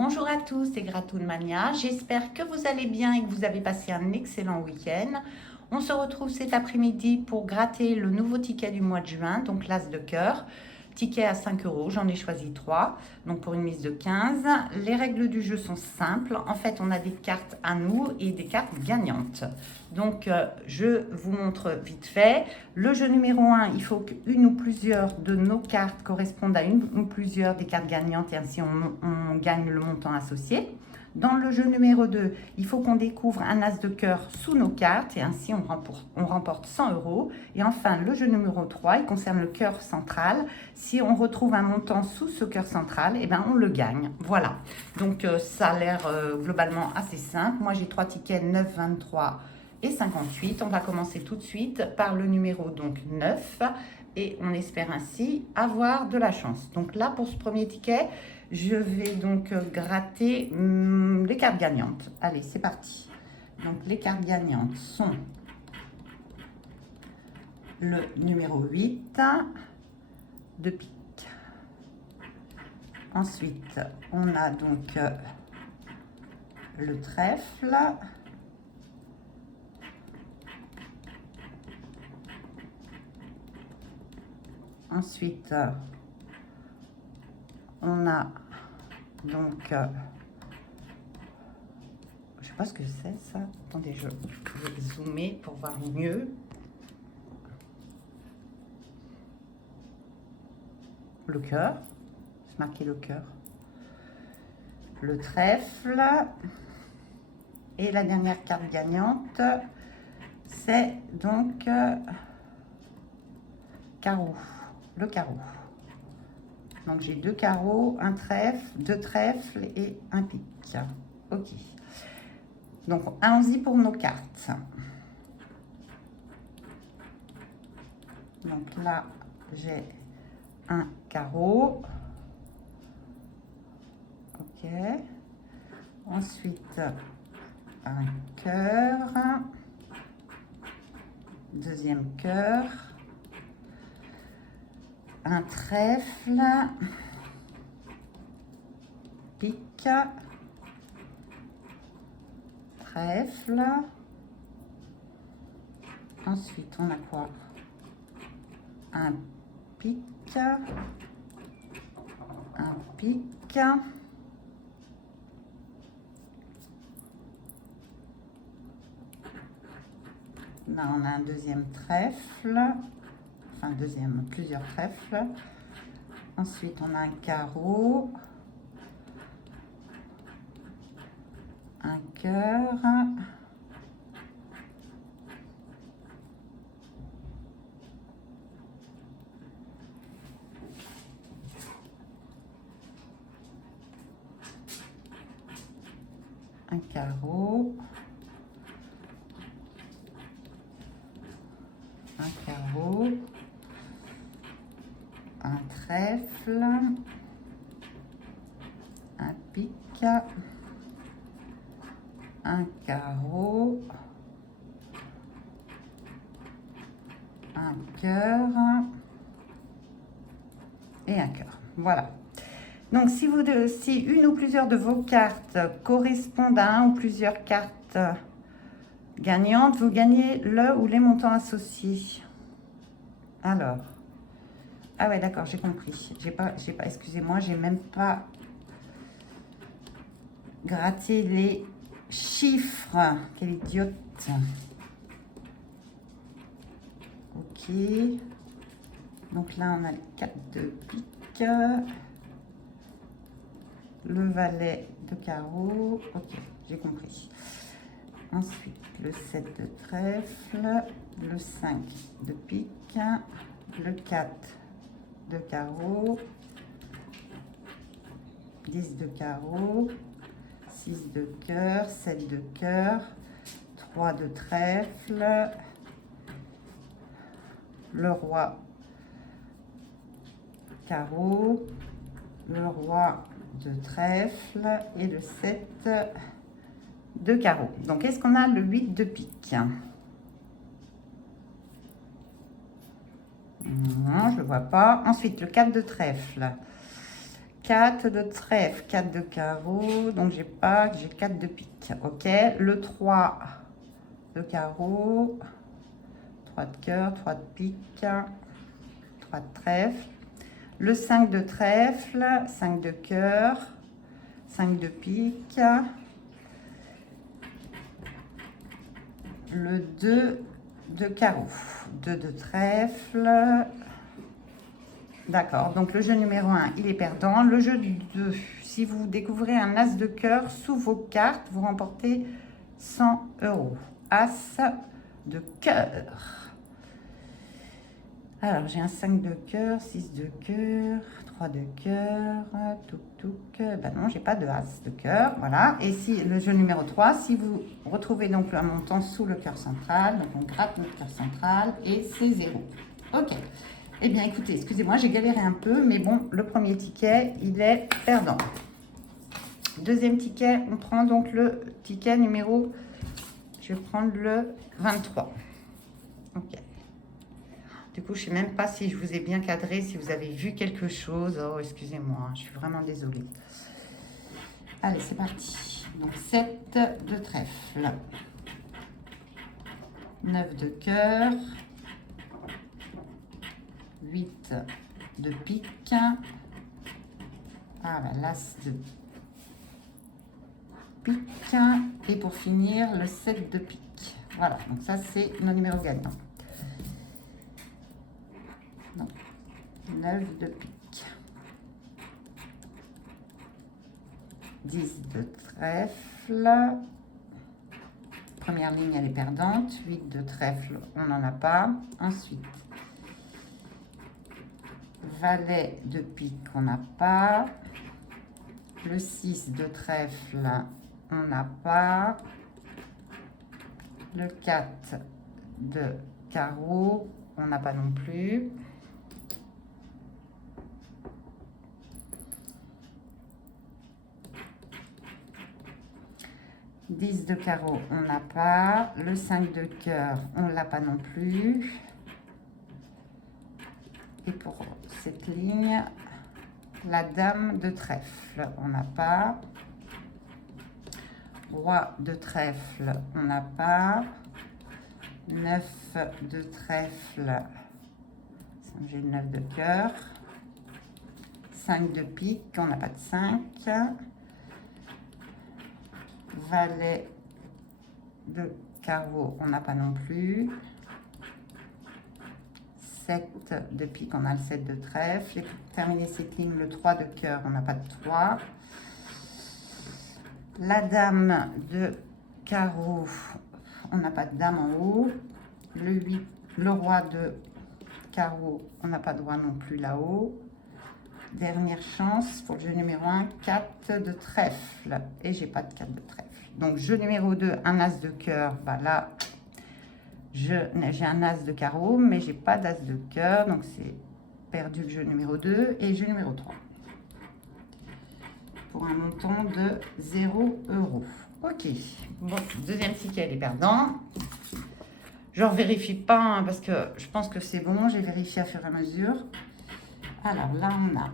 Bonjour à tous, c'est Gratoon Mania. J'espère que vous allez bien et que vous avez passé un excellent week-end. On se retrouve cet après-midi pour gratter le nouveau ticket du mois de juin, donc l'As de cœur. Ticket à 5 euros, j'en ai choisi 3, donc pour une mise de 15. Les règles du jeu sont simples. En fait, on a des cartes à nous et des cartes gagnantes. Donc, je vous montre vite fait. Le jeu numéro 1, il faut qu'une ou plusieurs de nos cartes correspondent à une ou plusieurs des cartes gagnantes et ainsi on gagne le montant associé. Dans le jeu numéro 2, il faut qu'on découvre un as de cœur sous nos cartes et ainsi on remporte 100 euros. Et enfin, le jeu numéro 3, il concerne le cœur central. Si on retrouve un montant sous ce cœur central, eh ben, on le gagne. Voilà. Donc, ça a l'air globalement assez simple. Moi, j'ai 3 tickets, 9, 23 et 58. On va commencer tout de suite par le numéro donc 9 et on espère ainsi avoir de la chance. Donc là, pour ce premier ticket, je vais donc gratter les cartes gagnantes. Allez, c'est parti. Donc les cartes gagnantes sont le numéro 8 de pique. Ensuite, on a donc le trèfle. Ensuite, on a donc, je sais pas ce que c'est ça. Attendez, je vais zoomer pour voir mieux. Le cœur, c'est marqué le cœur. Le trèfle. Et la dernière carte gagnante, c'est donc carreau. Le carreau. Donc j'ai 2 carreaux, un trèfle, 2 trèfles et un pique. Ok. Donc allons-y pour nos cartes. Donc là, j'ai un carreau. Ok. Ensuite, un cœur. Deuxième cœur. Un trèfle, pique, trèfle. Ensuite, on a quoi? Un pique, un pique. Là, on a un deuxième trèfle. Enfin, plusieurs trèfles. Ensuite, on a un carreau, un cœur, un carreau, un carreau, un trèfle, un pique, un carreau, un cœur et un cœur. Voilà. Donc, si une ou plusieurs de vos cartes correspondent à un ou plusieurs cartes gagnantes, vous gagnez le ou les montants associés. Alors, ah ouais, d'accord, j'ai compris. Excusez-moi, j'ai même pas gratté les chiffres. Quelle idiote. Ok. Donc là, on a le 4 de pique. Le valet de carreau. Ok, j'ai compris. Ensuite, le 7 de trèfle. Le 5 de pique. Le 4 de carreau, 10 de carreau, 6 de cœur, 7 de cœur, 3 de trèfle, le roi carreau, le roi de trèfle et le 7 de carreau. Donc, est-ce qu'on a le 8 de pique? Non, je ne le vois pas. Ensuite, le 4 de trèfle. 4 de trèfle, 4 de carreau, donc j'ai 4 de pique. Ok, le 3 de carreau, 3 de cœur, 3 de pique, 3 de trèfle, le 5 de trèfle, 5 de cœur, 5 de pique, le 2 de carreau, 2 de trèfle. D'accord, donc le jeu numéro 1, il est perdant. Le jeu 2, si vous découvrez un as de cœur sous vos cartes, vous remportez 100 €. As de cœur. Alors, j'ai un 5 de cœur, 6 de cœur, 3 de cœur, touc. Ben non, j'ai pas de as de cœur, voilà. Et si le jeu numéro 3, si vous retrouvez donc un montant sous le cœur central, donc on gratte notre cœur central et c'est 0. Ok. Eh bien, écoutez, excusez-moi, j'ai galéré un peu, mais bon, le premier ticket, il est perdant. Deuxième ticket, on prend donc le ticket numéro, je vais prendre le 23. Ok. Du coup, je ne sais même pas si je vous ai bien cadré, si vous avez vu quelque chose. Oh, excusez-moi, je suis vraiment désolée. Allez, c'est parti. Donc, 7 de trèfle. 9 de cœur. 8 de pique. Ah, ben, l'as de pique. Et pour finir, le 7 de pique. Voilà, donc ça, c'est nos numéros gagnants. 9 de pique, 10 de trèfle, première ligne elle est perdante, 8 de trèfle on n'en a pas, ensuite valet de pique on n'a pas, le 6 de trèfle on n'a pas, le 4 de carreau on n'a pas non plus. « 10 de carreau, on n'a pas. Le 5 de cœur, on ne l'a pas non plus. Et pour cette ligne, la dame de trèfle, on n'a pas. Roi de trèfle, on n'a pas. 9 de trèfle, j'ai le 9 de cœur. 5 de pique, on n'a pas de 5. Valet de carreau, on n'a pas non plus. 7 de pique, on a le 7 de trèfle. Et pour terminer cette ligne, le 3 de cœur, on n'a pas de 3. La dame de carreau, on n'a pas de dame en haut. Le 8, le roi de carreau, on n'a pas de roi non plus là-haut. Dernière chance pour le jeu numéro 1, 4 de trèfle. Et j'ai pas de 4 de trèfle. Donc, jeu numéro 2, un as de cœur. Bah là, j'ai un as de carreau, mais j'ai pas d'as de cœur. Donc, c'est perdu le jeu numéro 2 et jeu numéro 3. Pour un montant de 0 €. Ok. Bon, deuxième ticket, elle est perdant. Je ne vérifie pas hein, parce que je pense que c'est bon. J'ai vérifié à fur et à mesure. Alors là, on a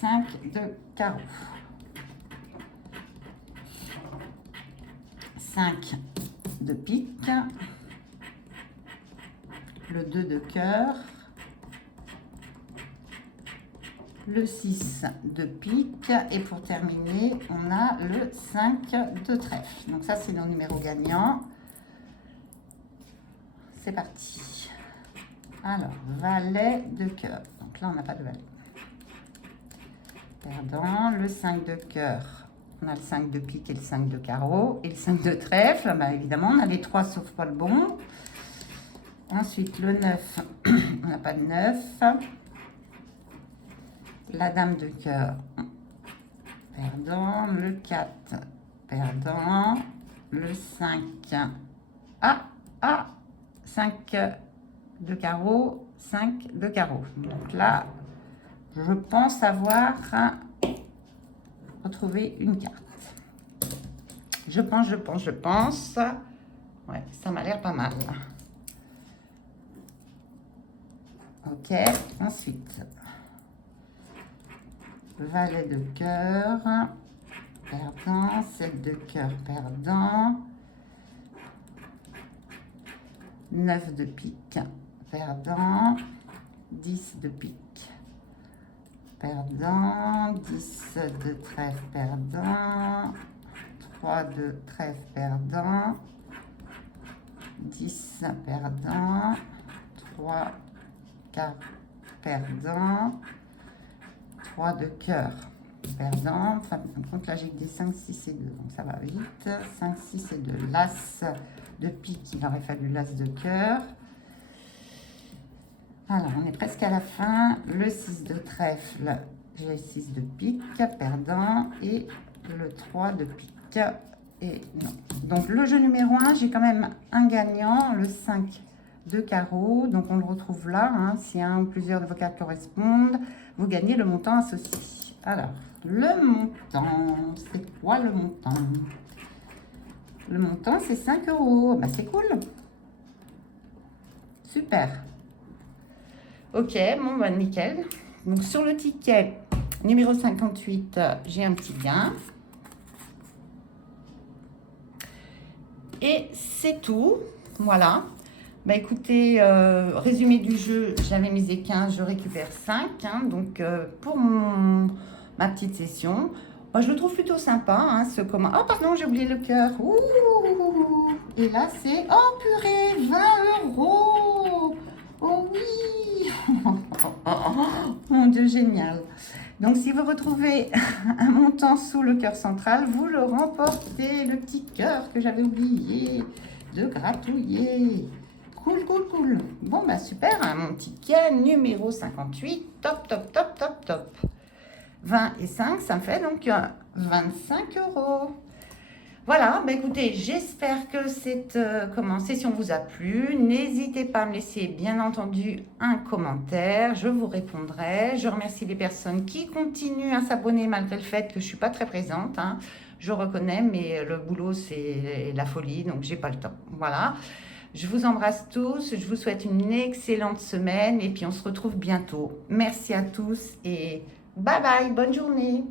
5 de carreau. 5 de pique. Le 2 de cœur. Le 6 de pique. Et pour terminer, on a le 5 de trèfle. Donc ça, c'est nos numéros gagnants. C'est parti. Alors, valet de cœur. Donc là, on n'a pas de valet. Perdant. Le 5 de cœur. On a le 5 de pique et le 5 de carreau. Et le 5 de trèfle. Bah, évidemment, on a les 3 sauf pas le bon. Ensuite, le 9. On n'a pas de 9. La dame de cœur. Perdant. Le 4. Perdant. Le 5. Ah, 5 de carreau, 5 de carreau. Donc là, je pense avoir retrouvé une carte. Je pense. Ouais, ça m'a l'air pas mal. Ok, ensuite. valet de cœur, perdant, 7 de cœur, perdant, 9 de pique, perdant, 10 de pique, perdant, 10 de trèfle, perdant, 3 de trèfle, perdant, 10 perdant, 3 4 perdant, 3 de cœur perdant. Enfin, par contre, là j'ai que des 5, 6 et 2, donc ça va vite. 5, 6 et 2. L'as de pique, il aurait fallu l'as de cœur. Alors, on est presque à la fin. Le 6 de trèfle, j'ai 6 de pique perdant et le 3 de pique. Et non. Donc, le jeu numéro 1, j'ai quand même un gagnant, le 5 de carreau. Donc, on le retrouve là. Hein. Si un ou plusieurs de vos cartes correspondent, vous gagnez le montant associé. Alors, le montant, c'est quoi le montant? Le montant, c'est 5 €. Bah, c'est cool. Super. Ok, bon, bah, nickel. Donc, sur le ticket numéro 58, j'ai un petit gain. Et c'est tout. Voilà. Bah écoutez, résumé du jeu, j'avais misé 15, je récupère 5. Hein, donc, pour ma petite session, moi, je le trouve plutôt sympa. Hein, ce comment... Oh, pardon, j'ai oublié le cœur. Et là, c'est... Oh, purée, 20 €. Oh oui. Mon Dieu, génial. Donc, si vous retrouvez un montant sous le cœur central, vous le remportez, le petit cœur que j'avais oublié de gratouiller. Cool, cool, cool. Bon, bah super, hein, mon ticket numéro 58. Top, top, top, top, top. 20 et 5, ça me fait donc 25 €. Voilà, bah écoutez, j'espère que cette session vous a plu. N'hésitez pas à me laisser, bien entendu, un commentaire. Je vous répondrai. Je remercie les personnes qui continuent à s'abonner malgré le fait que je ne suis pas très présente. Hein. Je reconnais, mais le boulot, c'est la folie, donc j'ai pas le temps. Voilà. Je vous embrasse tous. Je vous souhaite une excellente semaine et puis on se retrouve bientôt. Merci à tous et bye bye. Bonne journée.